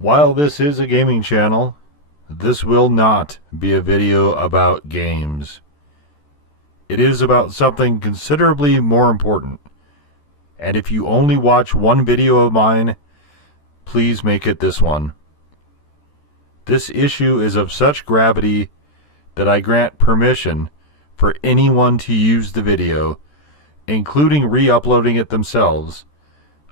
While this is a gaming channel, this will not be a video about games. It is about something considerably more important. And if you only watch one video of mine, please make it this one. This issue is of such gravity that I grant permission for anyone to use the video, including re-uploading it themselves,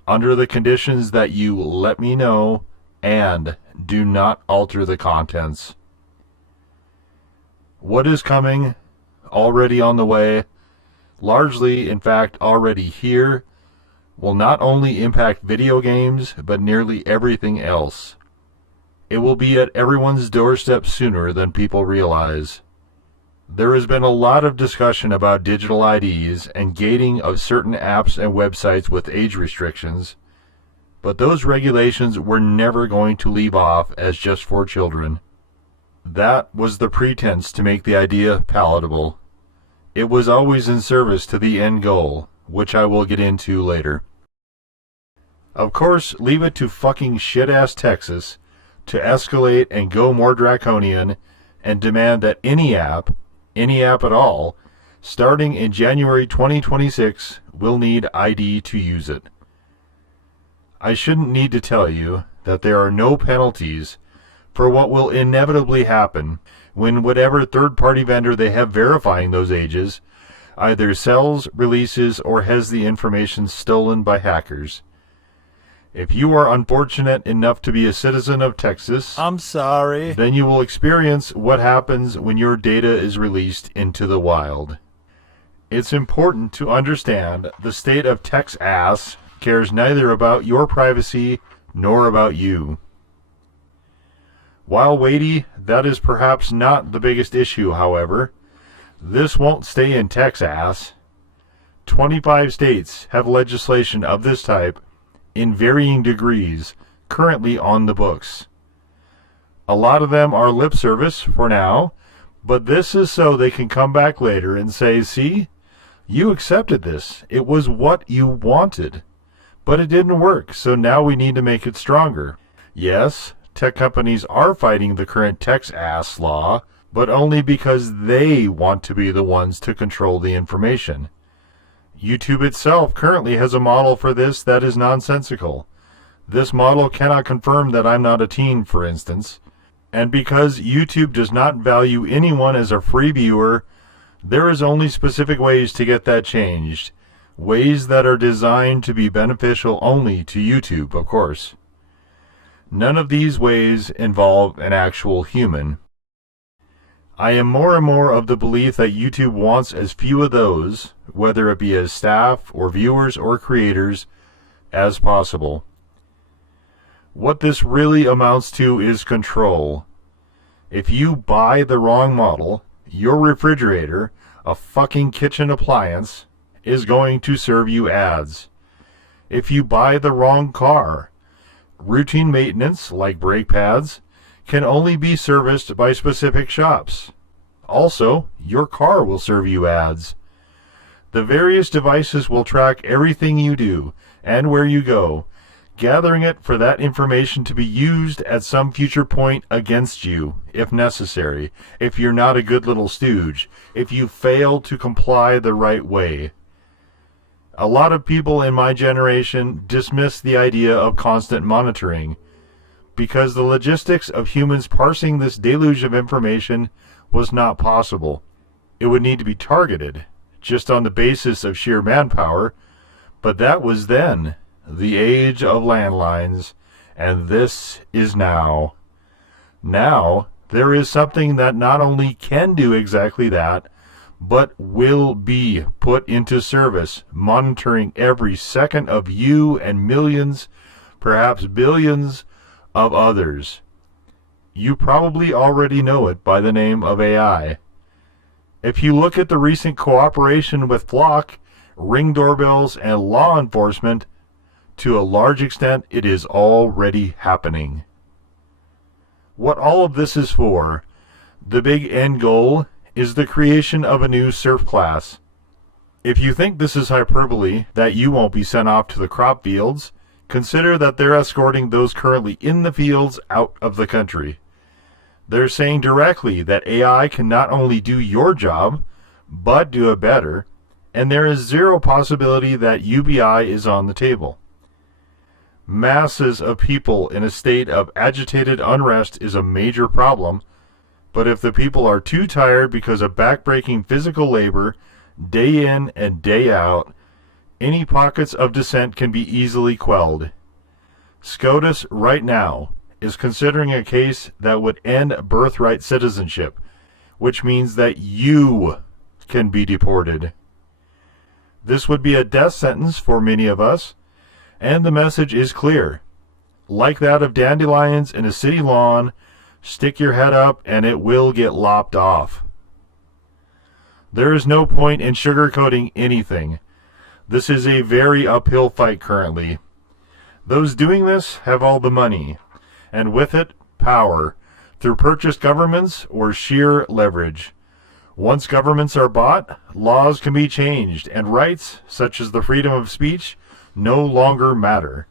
under the conditions that you let me know and do not alter the contents. What is coming, already on the way, largely in fact already here, will not only impact video games, but nearly everything else. It will be at everyone's doorstep sooner than people realize. There has been a lot of discussion about digital IDs and gating of certain apps and websites with age restrictions, but those regulations were never going to leave off as just for children. That was the pretense to make the idea palatable. It was always in service to the end goal, which I will get into later. Of course, leave it to fucking shit-ass Texas to escalate and go more draconian and demand that any app at all, starting in January 2026, will need ID to use it. I shouldn't need to tell you that there are no penalties for what will inevitably happen when whatever third-party vendor they have verifying those ages either sells, releases, or has the information stolen by hackers. If you are unfortunate enough to be a citizen of Texas, I'm sorry, then you will experience what happens when your data is released into the wild. It's important to understand the state of Texas cares neither about your privacy nor about you. While weighty, that is perhaps not the biggest issue, however. This won't stay in Texas. 25 states have legislation of this type in varying degrees currently on the books. A lot of them are lip service for now, but this is so they can come back later and say, see, you accepted this. It was what you wanted. But it didn't work, so now we need to make it stronger. Yes, tech companies are fighting the current Texas law, but only because they want to be the ones to control the information. YouTube itself currently has a model for this that is nonsensical. This model cannot confirm that I'm not a teen, for instance. And because YouTube does not value anyone as a free viewer, there is only specific ways to get that changed. Ways that are designed to be beneficial only to YouTube, of course. None of these ways involve an actual human. I am more and more of the belief that YouTube wants as few of those, whether it be as staff or viewers or creators, as possible. What this really amounts to is control. If you buy the wrong model, your refrigerator, a fucking kitchen appliance, is going to serve you ads. If you buy the wrong car, routine maintenance, like brake pads, can only be serviced by specific shops. Also, your car will serve you ads. The various devices will track everything you do and where you go, gathering it for that information to be used at some future point against you, if necessary, if you're not a good little stooge, if you fail to comply the right way. A lot of people in my generation dismiss the idea of constant monitoring because the logistics of humans parsing this deluge of information was not possible. It would need to be targeted, just on the basis of sheer manpower, but that was then, the age of landlines, and this is now. Now, there is something that not only can do exactly that, but will be put into service, monitoring every second of you and millions, perhaps billions, of others. You probably already know it by the name of AI. If you look at the recent cooperation with Flock, Ring doorbells, and law enforcement, to a large extent it is already happening. What all of this is for, the big end goal, is the creation of a new serf class. If you think this is hyperbole, that you won't be sent off to the crop fields, Consider that they're escorting those currently in the fields out of the country. They're saying directly that AI can not only do your job, but do it better, and there is zero possibility that UBI is on the table. Masses of people in a state of agitated unrest is a major problem, but if the people are too tired because of backbreaking physical labor, day in and day out, any pockets of dissent can be easily quelled. SCOTUS right now is considering a case that would end birthright citizenship, which means that you can be deported. This would be a death sentence for many of us, and the message is clear. Like that of dandelions in a city lawn, stick your head up and it will get lopped off. There is no point in sugarcoating anything. This is a very uphill fight currently. Those doing this have all the money, and with it, power, through purchased governments or sheer leverage. Once governments are bought, laws can be changed, and rights, such as the freedom of speech, no longer matter.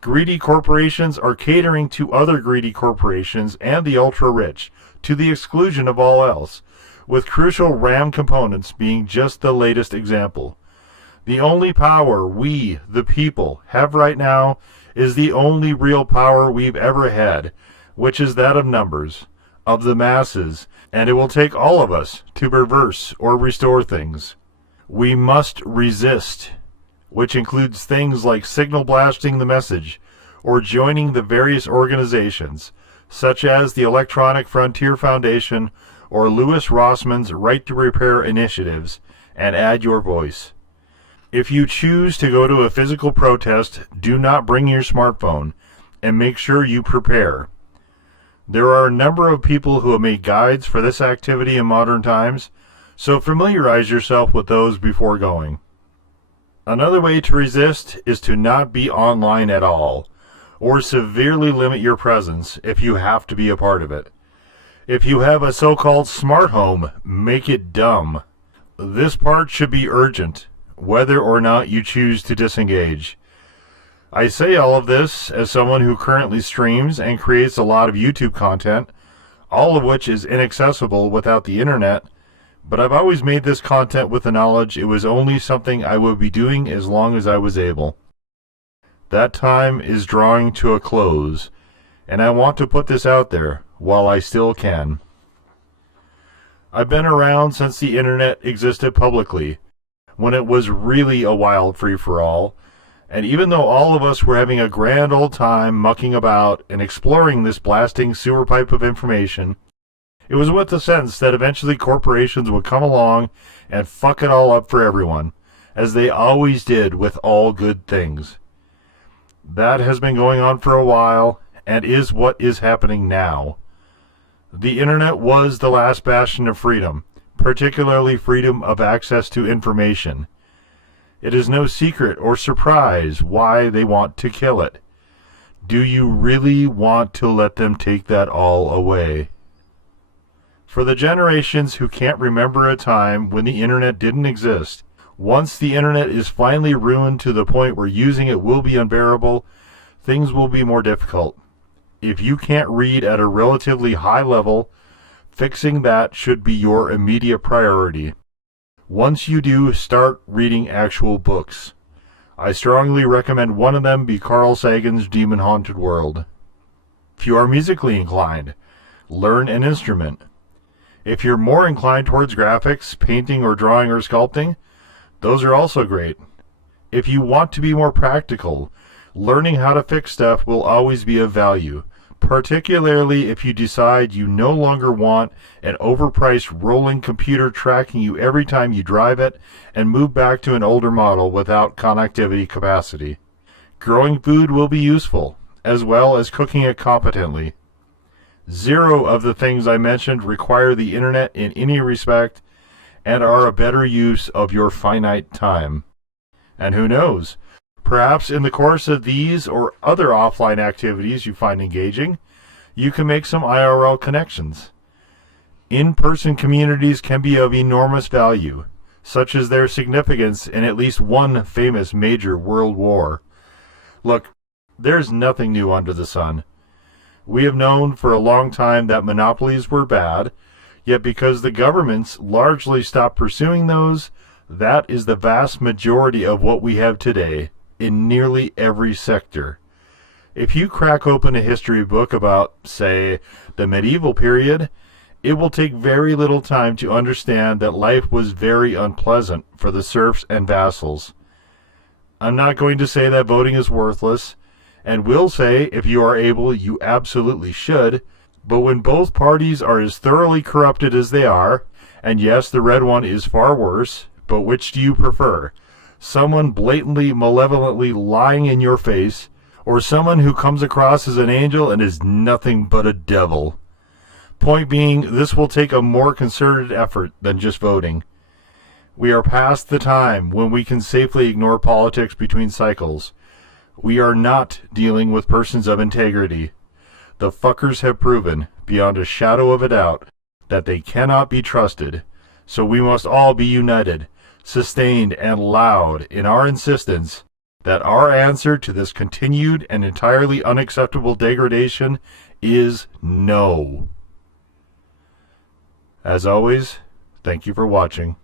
Greedy corporations are catering to other greedy corporations and the ultra-rich, to the exclusion of all else, with crucial RAM components being just the latest example. The only power we, the people, have right now is the only real power we've ever had, which is that of numbers, of the masses, and it will take all of us to reverse or restore things. We must resist, which includes things like signal blasting the message or joining the various organizations, such as the Electronic Frontier Foundation or Louis Rossman's Right to Repair initiatives, and add your voice. If you choose to go to a physical protest, do not bring your smartphone, and make sure you prepare. There are a number of people who have made guides for this activity in modern times, so familiarize yourself with those before going. Another way to resist is to not be online at all, or severely limit your presence if you have to be a part of it. If you have a so-called smart home, make it dumb. This part should be urgent, whether or not you choose to disengage. I say all of this as someone who currently streams and creates a lot of YouTube content, all of which is inaccessible without the internet, but I've always made this content with the knowledge it was only something I would be doing as long as I was able. That time is drawing to a close, and I want to put this out there while I still can. I've been around since the internet existed publicly, when it was really a wild free-for-all, and even though all of us were having a grand old time mucking about and exploring this blasting sewer pipe of information, it was with the sense that eventually corporations would come along and fuck it all up for everyone, as they always did with all good things. That has been going on for a while, and is what is happening now. The internet was the last bastion of freedom, particularly freedom of access to information. It is no secret or surprise why they want to kill it. Do you really want to let them take that all away? For the generations who can't remember a time when the internet didn't exist, once the internet is finally ruined to the point where using it will be unbearable, things will be more difficult. If you can't read at a relatively high level, fixing that should be your immediate priority. Once you do, start reading actual books. I strongly recommend one of them be Carl Sagan's Demon Haunted World. If you are musically inclined, learn an instrument. If you're more inclined towards graphics, painting or drawing or sculpting, those are also great. If you want to be more practical, learning how to fix stuff will always be of value, particularly if you decide you no longer want an overpriced rolling computer tracking you every time you drive it and move back to an older model without connectivity capacity. Growing food will be useful, as well as cooking it competently. Zero of the things I mentioned require the internet in any respect and are a better use of your finite time. And who knows? Perhaps in the course of these or other offline activities you find engaging, you can make some IRL connections. In-person communities can be of enormous value, such as their significance in at least one famous major world war. Look, There's nothing new under the sun. We have known for a long time that monopolies were bad, yet because the governments largely stopped pursuing those, that is the vast majority of what we have today in nearly every sector. If you crack open a history book about, say, the medieval period, it will take very little time to understand that life was very unpleasant for the serfs and vassals. I'm not going to say that voting is worthless, and will say, if you are able, you absolutely should, but when both parties are as thoroughly corrupted as they are, and yes, the red one is far worse, but which do you prefer? Someone blatantly, malevolently lying in your face, or someone who comes across as an angel and is nothing but a devil? Point being, this will take a more concerted effort than just voting. We are past the time when we can safely ignore politics between cycles. We are not dealing with persons of integrity. The fuckers have proven, beyond a shadow of a doubt, that they cannot be trusted. So we must all be united, sustained, and loud in our insistence that our answer to this continued and entirely unacceptable degradation is no. As always, thank you for watching.